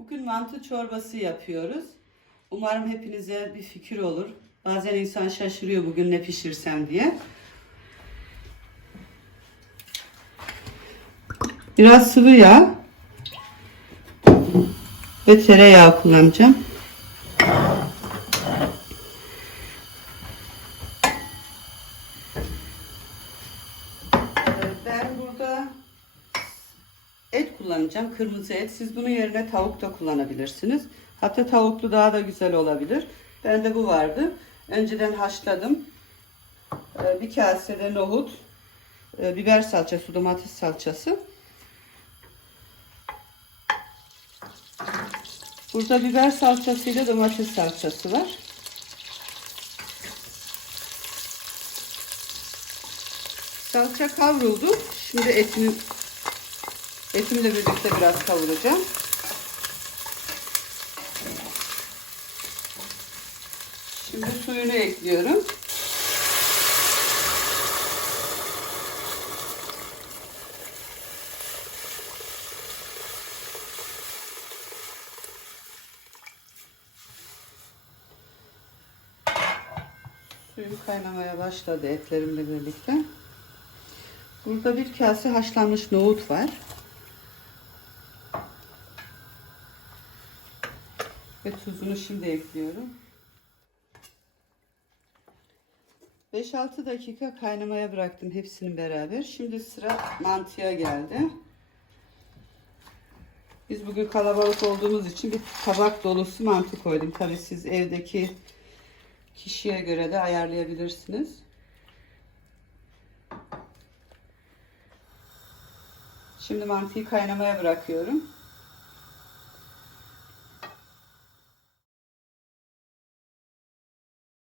Bugün mantı çorbası yapıyoruz. Umarım hepinize bir fikir olur. Bazen insan şaşırıyor bugün ne pişirsem diye. Biraz sıvı yağ ve tereyağı kullanacağım. Ben burada et kullanacağım. Kırmızı et. Siz bunun yerine tavuk da kullanabilirsiniz. Hatta tavuklu daha da güzel olabilir. Bende bu vardı. Önceden haşladım. Ee, Bir kasede nohut, e, biber salçası, domates salçası. Burada biber salçası ile domates salçası var. Salça kavruldu. Şimdi etini etimle birlikte biraz kavuracağım. Şimdi suyunu ekliyorum. Suyum kaynamaya başladı etlerimle birlikte. Burada bir kase haşlanmış nohut var. Ve tuzunu şimdi ekliyorum. 5-6 dakika kaynamaya bıraktım hepsini beraber. Şimdi sıra mantıya geldi. Biz bugün kalabalık olduğumuz için bir tabak dolusu mantı koydum. Tabii siz evdeki kişiye göre de ayarlayabilirsiniz. Şimdi mantıyı kaynamaya bırakıyorum.